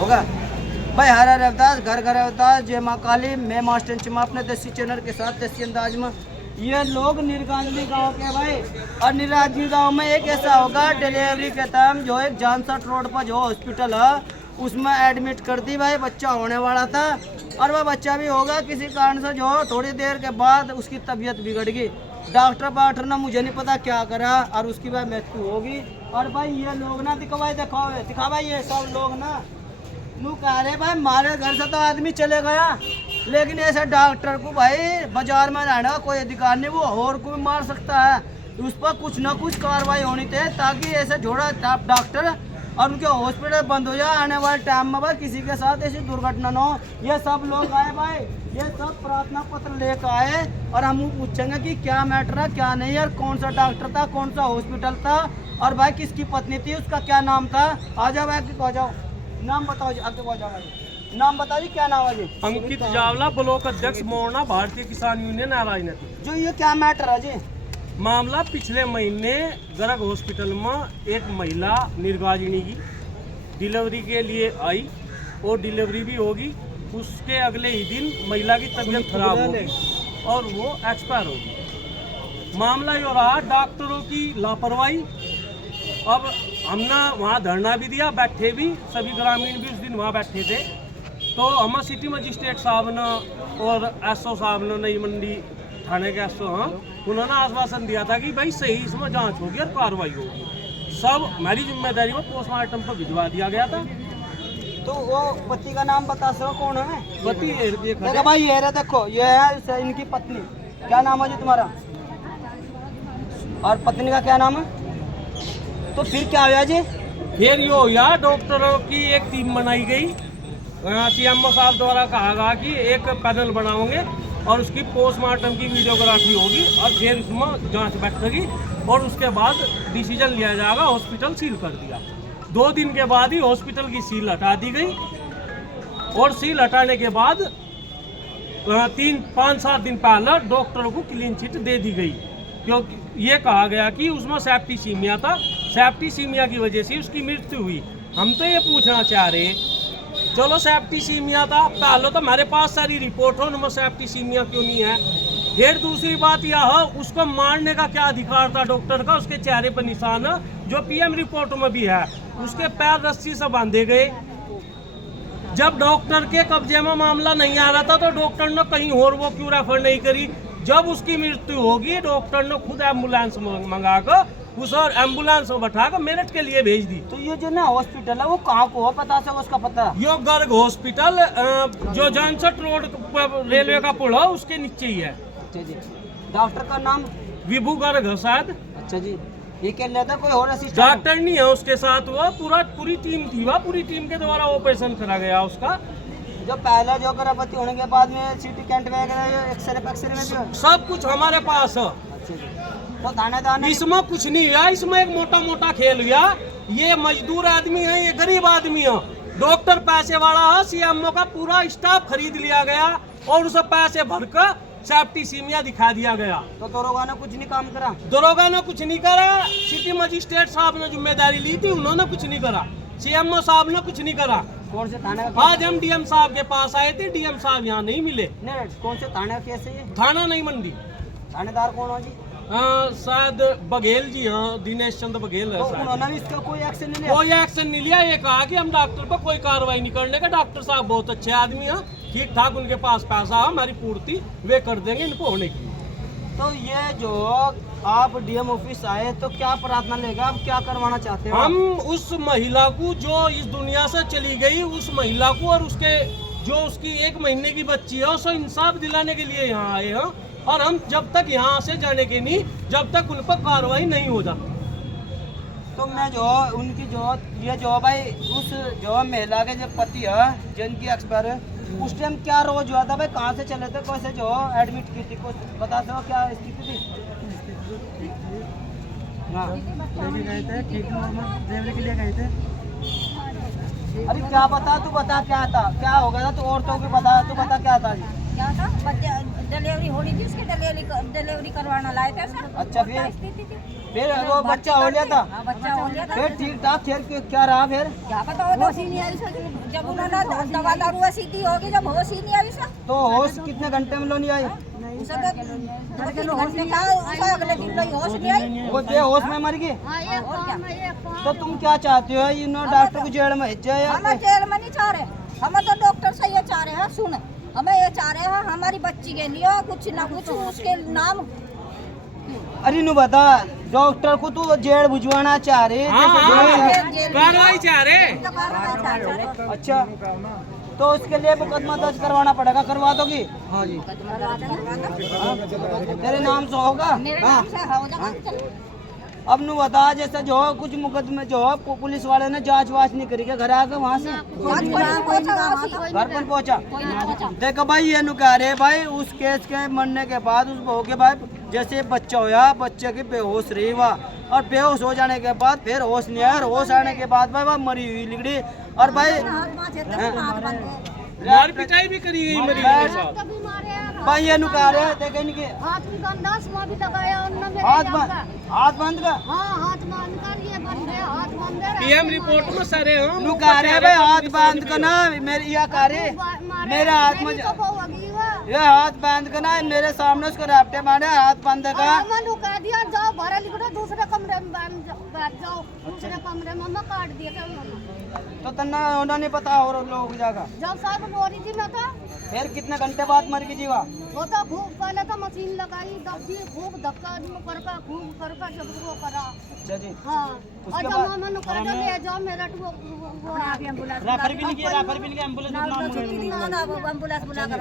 होगा भाई। हर हर अवतार घर घर अवतार, जय माँ काली। मैं मास्टर चमा अपने देसी चैनल के साथ देसी अंदाज में। ये लोग निर्गांधी गांव के भाई, और निर्गांधी गांव में एक ऐसा होगा डिलीवरी के टाइम जो एक जानसठ रोड पर जो हॉस्पिटल है उसमें एडमिट कर दी भाई। बच्चा होने वाला था और वह बच्चा भी होगा, किसी कारण से जो थोड़ी देर के बाद उसकी तबीयत बिगड़ गई। डॉक्टर ने मुझे नहीं पता क्या करा और उसकी भाई मृत्यु होगी। और भाई ये लोग ना दिखा भाई ये सब लोग ना नू कह रहे भाई हमारे घर से तो आदमी चले गया, लेकिन ऐसे डॉक्टर को भाई बाजार में रहने का कोई अधिकार नहीं, वो और को भी मार सकता है। उस पर कुछ ना कुछ कार्रवाई होनी चाहिए ताकि ऐसे जोड़ा डॉक्टर और उनके हॉस्पिटल बंद हो जाए। आने वाले टाइम में भाई किसी के साथ ऐसी दुर्घटना ना हो। ये सब लोग आए भाई, ये सब प्रार्थना पत्र लेकर आए और हम पूछेंगे कि क्या मैटर है क्या नहीं है, कौन सा डॉक्टर था, कौन सा हॉस्पिटल था, और भाई किसकी पत्नी थी, उसका क्या नाम था। आ जाओ भाई, आ जाओ, नाम बताओ जी, आगे जाओ भाई, नाम बताओ जी, क्या नाम है जी? अंकित जावला, ब्लॉक अध्यक्ष मोरना, भारतीय किसान यूनियन राजनीति। जो ये क्या मैटर है जी? मामला पिछले महीने गर्ग हॉस्पिटल में एक महिला निर्गाजिनी की डिलीवरी के लिए आई और डिलीवरी भी होगी। उसके अगले ही दिन महिला की तबीयत खराब होगी और वो एक्सपायर होगी। मामला ये रहा डॉक्टरों की लापरवाही। अब हमने वहाँ धरना भी दिया, बैठे भी, सभी ग्रामीण भी उस दिन वहाँ बैठे थे। तो हम सिटी मजिस्ट्रेट साहब ने और एसओ साहब ने, नई मंडी थाने के एसओ, हाँ, उन्होंने आश्वासन दिया था कि भाई सही इसमें जांच होगी और कार्रवाई होगी। सब हमारी जिम्मेदारी में पोस्टमार्टम पर भिजवा दिया गया था। तो वो पति का नाम बता सको कौन है? पति देखो भाई ये रहा, देखो ये है इनकी पत्नी। क्या नाम है जी तुम्हारा? और पत्नी का क्या नाम है? तो फिर क्या हुआ जी? फिर यो या डॉक्टरों की एक टीम बनाई गई। सीएमओ साहब द्वारा कहा गया कि एक पैनल बनाओगे और उसकी पोस्टमार्टम की वीडियोग्राफी होगी और फिर उसमें जांच बैठेगी और उसके बाद डिसीजन लिया जाएगा। हॉस्पिटल सील कर दिया। 2 दिन के बाद ही हॉस्पिटल की सील हटा दी गई और सील हटाने के बाद 3-5-7 दिन पहले डॉक्टरों को क्लीन चिट दे दी गई, क्योंकि ये कहा गया कि उसमें सेप्टिसीमिया था। सेप्टिसीमिया की वजह से उसकी मृत्यु हुई। हम तो ये पूछना चाह रहे, चलो सेप्टिसीमिया था, पहले तो हमारे पास सारी रिपोर्ट हो, उनमें सेप्टिसीमिया क्यों नहीं है? फिर दूसरी बात यह है, उसको मारने का क्या अधिकार था डॉक्टर का? उसके चेहरे पर निशान है जो पीएम रिपोर्ट में भी है। उसके पैर रस्सी से बांधे गए। जब डॉक्टर के कब्जे में मामला नहीं आ रहा था तो डॉक्टर ने कहीं और वो क्यों रेफर नहीं करी? जब उसकी मृत्यु होगी डॉक्टर ने खुद एम्बुलेंस मंगाकर उस और एम्बुलेंस में बैठाकर मेरठ के लिए भेज दी। तो ये जो ना हॉस्पिटल है वो कहाँ को हो, पता से उसका पता? यो गर्ग हॉस्पिटल जो जानसठ रोड रेलवे का पुल है उसके नीचे ही है। अच्छा जी। डॉक्टर का नाम? विभू गर्ग है शायद। अच्छा जी। ये क्या लेता कोई और असिस्टेंट? डॉक्टर नहीं है उसके साथ, वो पूरी टीम थी। वह पूरी टीम के द्वारा ऑपरेशन करा गया उसका। जो पहला जो गर्भवती होने के बाद में सीटी कैंट वगैरह एक्सरे में भी सब कुछ हमारे पास है। अच्छा जी। तो दाना इसमें कुछ नहीं हुआ, इसमें एक मोटा खेल हुआ। ये मजदूर आदमी है, ये गरीब आदमी है। डॉक्टर पैसे वाला है, सीएमओ का पूरा स्टाफ खरीद लिया गया और उसे पैसे भरकर सेप्टिसीमिया दिखा दिया गया। तो दरोगा ने कुछ नहीं काम करा? दरोगा ने कुछ नहीं करा। सिटी मजिस्ट्रेट साहब ने जिम्मेदारी ली थी, उन्होंने कुछ नहीं करा। सीएमओ साहब ने कुछ नहीं करा। कौन से थाने का? आज हम डीएम साहब के पास आए थे, डीएम साहब यहाँ नहीं मिले। नहीं, कौन से थाने का केस है ये? थाना नहीं मंडी। थानेदार कौन हो जी? शायद बघेल जी, हाँ, दिनेश चंद्र बघेल है। तो उन्होंने भी इसका कोई एक्शन नहीं लिया? कोई एक्शन नहीं लिया। ये कहा कि हम डॉक्टर पर कोई कार्रवाई नहीं करने का। डॉक्टर साहब बहुत अच्छे आदमी हैं, ठीक ठाक उनके पास पैसा है, हमारी पूर्ति वे कर देंगे इनको होने की। तो ये जो आप डीएम ऑफिस आए तो क्या प्रार्थना लेगा, आप क्या करवाना चाहते हो? हम उस महिला को जो इस दुनिया से चली गई, उस महिला को और उसके जो उसकी 1 महीने की बच्ची है उसको इंसाफ दिलाने के लिए यहाँ आए हैं। और हम जब तक यहाँ से जाने के नहीं, जब तक उन पर कार्रवाई नहीं हो जाती। तो मैं जो उनकी जो ये जो भाई उस जो महिला के जो पति है जिनकी एक्सपायर है, उस टाइम क्या रोज हुआ था भाई? कहाँ से चले थे, कैसे जो एडमिट की थी, कुछ बता सको क्या स्थिति थी? हाँ, गए थे, ठीक डिलीवरी के लिए गए थे। अरे क्या बता, तू बता क्या था, क्या हो गया था? तू और तो भी बता, तू बता क्या था जी? क्या था, बच्चे डिलीवरी होनी थी, उसकी डिलीवरी करवाना लाए थे सर। अच्छा, क्या स्थिति थी? फिर वो बच्चा हो लिया था? हाँ, बच्चा हो लिया था। फिर ठीक ठाक फिर क्या रहा फिर? क्या पता होश ही नहीं आई सर, जब उन्होंने दवा दारू सीधी होगी, जब होश ही नहीं आई सर। तो होश कितने घंटे में लो नहीं आई? उसे तो 2-3 घंटे का, उसे अगले दिन कोई होश नहीं आई। वो बेहोश में मर गई? और क्या? तो तुम क्या चाहते हो, इन डॉक्टर को जेल में भेज जाए? हम जेल में नहीं चाह रहे, हम तो डॉक्टर से ये चाह रहे हैं, सुन, हमें ये चाह रहे हैं हमारी बच्ची के लिए कुछ ना कुछ उसके नाम। अरे नु बता, डॉक्टर को तू जेल भिजवाना चाह रहे? कार्रवाई चाह रहे। अच्छा, तो उसके लिए मुकदमा दर्ज करवाना पड़ेगा, करवा दोगी? हाँ जी। तेरे नाम से होगा? मेरे नाम से हो जाएगा, चल। अब नु बता, जैसे जो है कुछ मुकदमे जो है पुलिस वाले ने जांच वाच नहीं करी, घर आके वहाँ से घर पर पहुँचा? देखो भाई, ये नु कह रहे भाई, उस केस के मरने के बाद उस बहू के भाई जैसे बच्चा होया, बच्चे की बेहोश रही हुआ, और बेहोश हो जाने के बाद फिर होश नहीं आया, और होश आने के बाद भाई वह मरी हुई लिगड़ी। और भाई मार पिटाई भी करी गई मरीज के साथ। भाई ये नु कह रहे देखे इनके हाथ में गंदास भी लगाया उन्होंने मेरे हाथ जान बंद, का। हाथ बंद का हाँ, हाथ बांध कर ये बंद है, हाथ बंद है। पीएम रिपोर्ट में सारे हम नु कह रहे भाई हाथ बांध कर ना, मेरे यह कह रहे मेरे हाथ में तो बहु अगी हुआ। ये हाथ बांध कर ना, मेरे सामने उसको रैपटे मारे, हाथ बंद और का। हमने कह दिया जाओ भरा लिखो, दूसरे कमरे में बैठ जाओ, दूसरे कमरे में हमें काट दिया क्या उन्होंने। तो तन्ना उन्होंने पता और लोग जागा। जब साहब मोरी थी ना था, फिर कितने घंटे बाद मर गई जीवा? वो तो खूब पहले तो मशीन लगाई, दबी खूब धक्का करका खूब करका जब वो करा। अच्छा जी। हाँ, और उसके जब बाद मैंने कहा था ले जाओ मेरा वो आ गया एम्बुलेंस। रेफर भी नहीं किया, रेफर भी नहीं किया, एम्बुलेंस एम्बुलेंस बुला कर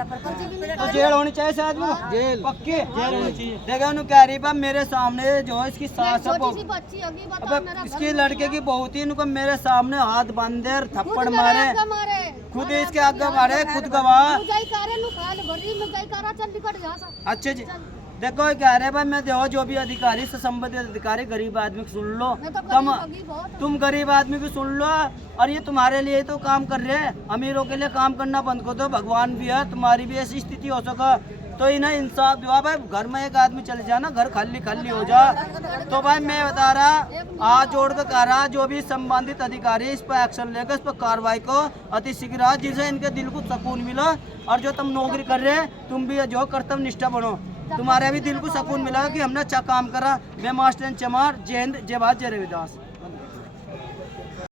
तो जेल होनी चाहिए शायद वो, जेल पक्के जेल होनी चाहिए। देखो नु कह रही बा, मेरे सामने जो है इसकी सास है, छोटी सी बच्ची अभी बता अब मेरा इसकी लड़के की बहुत ही इनको मेरे सामने हाथ बांधे, थप्पड़ खुद मारे, मारे खुद इसके आगे मारे, खुद गवाह। मुझे करे नु खाल भरी मुझे करा चल निकट जा सा। अच्छा जी, देखो कह रहे भाई, मैं देखो जो भी अधिकारी से संबंधित अधिकारी गरीब आदमी को सुन लो, मैं तो तुम गरीब होगी बहुत। तुम गरीब आदमी को सुन लो, और ये तुम्हारे लिए तो काम कर रहे हैं, अमीरों के लिए काम करना बंद कर दो, भगवान भी है, तुम्हारी भी ऐसी स्थिति हो सका तो इन्हें इंसाफ दो भाई। घर में एक आदमी चले जाना, घर खाली खाली हो जा। तो भाई मैं बता रहा, आज जोड़ कर कह रहा, जो भी संबंधित अधिकारी इस पर एक्शन लेकर इस पर कार्रवाई को अति शीघ्र, जिससे इनके दिल को सुकून मिला, और जो तुम नौकरी कर रहे हैं तुम भी जो कर्तव्य निष्ठा बनो, तुम्हारे भी दिल को सुकून मिला कि हमने अच्छा काम करा। मैं मास्टर चमार, जय हिंद, जय भारत, जय रविदास।